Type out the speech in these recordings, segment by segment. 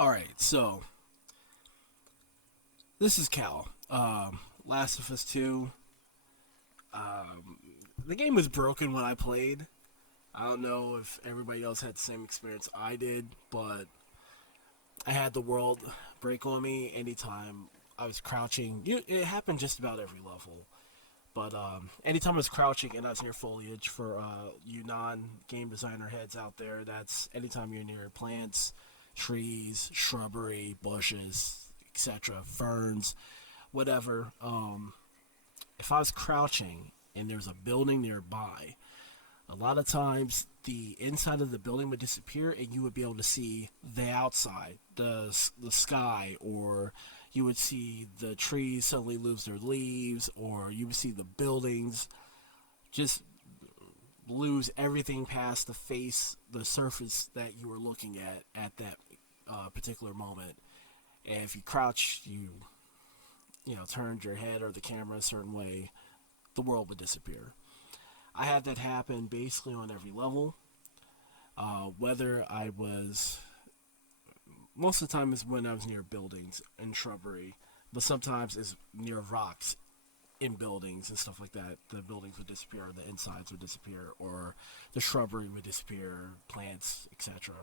Alright, so this is Cal. Last of Us 2. The game was broken when I played. I don't know if everybody else had the same experience I did, but I had the world break on me anytime I was crouching. It happened just about every level. But anytime I was crouching and I was near foliage, for you non-game designer heads out there, that's anytime you're near plants, trees, shrubbery, bushes, etc., ferns, whatever. If I was crouching and there's a building nearby, a lot of times the inside of the building would disappear and you would be able to see the outside, the sky, or you would see the trees suddenly lose their leaves, or you would see the buildings just lose everything past the surface that you were looking at that particular moment. And if you crouch, you turned your head or the camera a certain way, the world would disappear. I had that happen basically on every level. Whether I was most of the time is when I was near buildings and shrubbery, but sometimes it's near rocks in buildings and stuff like that. The buildings would disappear, the insides would disappear, or the shrubbery would disappear, plants, etc.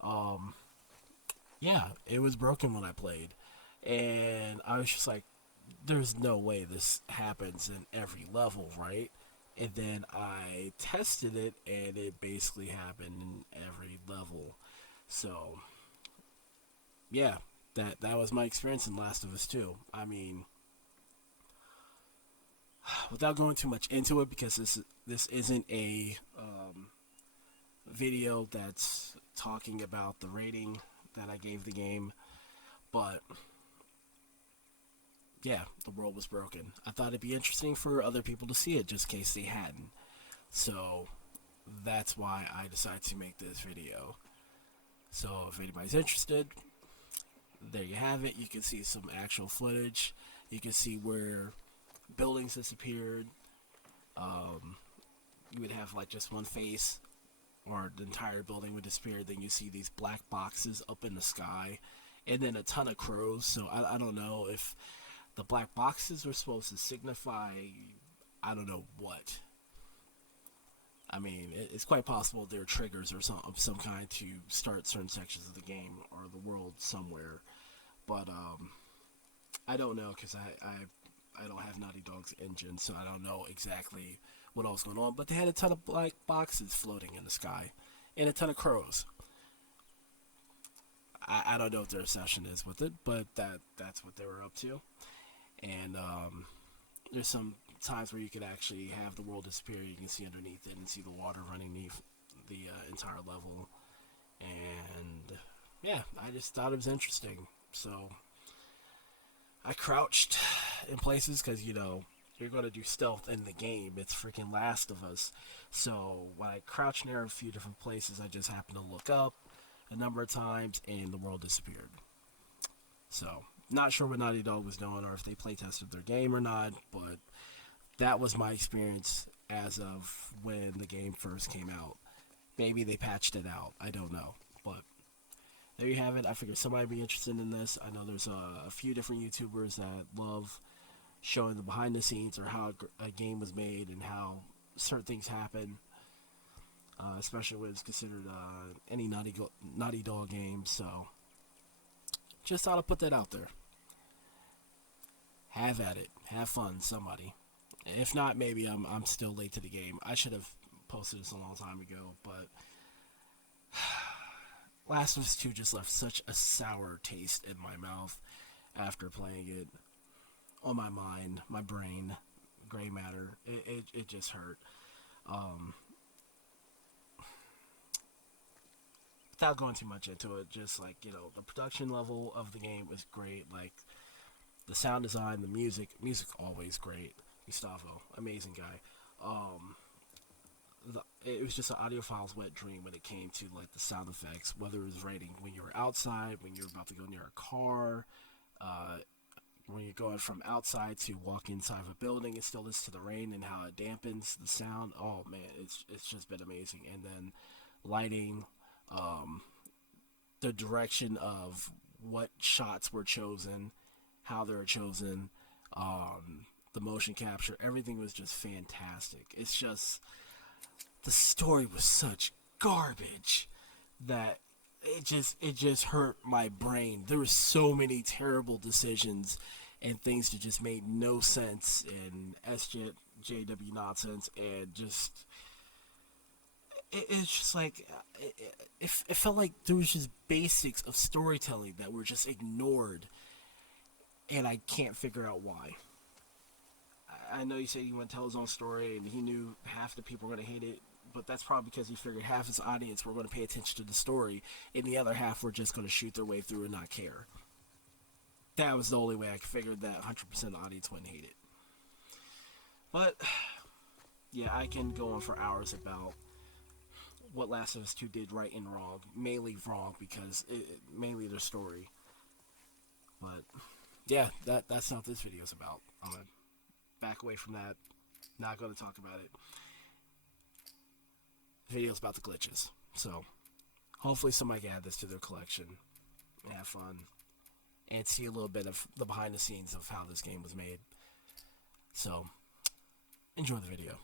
Um, yeah, it was broken when I played, and I was just like, "There's no way this happens in every level, right?" And then I tested it, and it basically happened in every level. So yeah, that was my experience in Last of Us 2. I mean, without going too much into it, because this isn't a video that's talking about the rating that I gave the game, but yeah, the world was broken. I thought it'd be interesting for other people to see it, just in case they hadn't. So that's why I decided to make this video. So if anybody's interested, there you have it. You can see some actual footage. You can see where buildings disappeared. Um, you would have like just one face, or the entire building would disappear. Then you see these black boxes up in the sky, and then a ton of crows. So I don't know if the black boxes were supposed to signify, I don't know what. I mean, it's quite possible they're triggers or some of some kind to start certain sections of the game or the world somewhere. But I don't know, because I don't have Naughty Dog's engine, so I don't know exactly what else going on. But they had a ton of black boxes floating in the sky, and a ton of crows. I don't know what their obsession is with it, but that's what they were up to. And there's some times where you could actually have the world disappear. You can see underneath it and see the water running beneath the entire level. And yeah, I just thought it was interesting. So I crouched in places because you're going to do stealth in the game. It's freaking Last of Us. So when I crouched near a few different places, I just happened to look up a number of times and the world disappeared. So not sure what Naughty Dog was doing or if they play tested their game or not, but that was my experience as of when the game first came out. Maybe they patched it out. I don't know, but there you have it. I figured somebody would be interested in this. I know there's a few different YouTubers that love showing the behind the scenes or how a game was made and how certain things happen, especially when it's considered any Naughty Dog game. So just thought I'd put that out there. Have at it. Have fun, somebody. If not, maybe I'm still late to the game. I should have posted this a long time ago, but Last of Us 2 just left such a sour taste in my mouth after playing it. On my mind, my brain, gray matter. It just hurt. Um, without going too much into it, just like, the production level of the game was great. Like, the sound design, the music always great. Gustavo, amazing guy. Um, it was just an audiophile's wet dream when it came to like the sound effects, whether it was raining when you were outside, when you're about to go near a car, uh, when you're going from outside to walk inside of a building and still listen to the rain and how it dampens the sound. Oh man, it's just been amazing. And then lighting, um, the direction of what shots were chosen, how they were chosen, the motion capture, everything was just fantastic. It's just the story was such garbage that it just hurt my brain. There were so many terrible decisions and things that just made no sense and SJW nonsense, and just it's just like it felt like there was just basics of storytelling that were just ignored, and I can't figure out why. I know you said he want to tell his own story, and he knew half the people were going to hate it, but that's probably because he figured half his audience were going to pay attention to the story, and the other half were just going to shoot their way through and not care. That was the only way I figured that 100% of the audience wouldn't hate it. But, yeah, I can go on for hours about what Last of Us 2 did right and wrong. Mainly wrong because mainly their story. But, yeah, that's not what this video's about. I'm going to back away from that. Not going to talk about it. The video's about the glitches. So, hopefully somebody can add this to their collection and have fun and see a little bit of the behind the scenes of how this game was made. So, enjoy the video.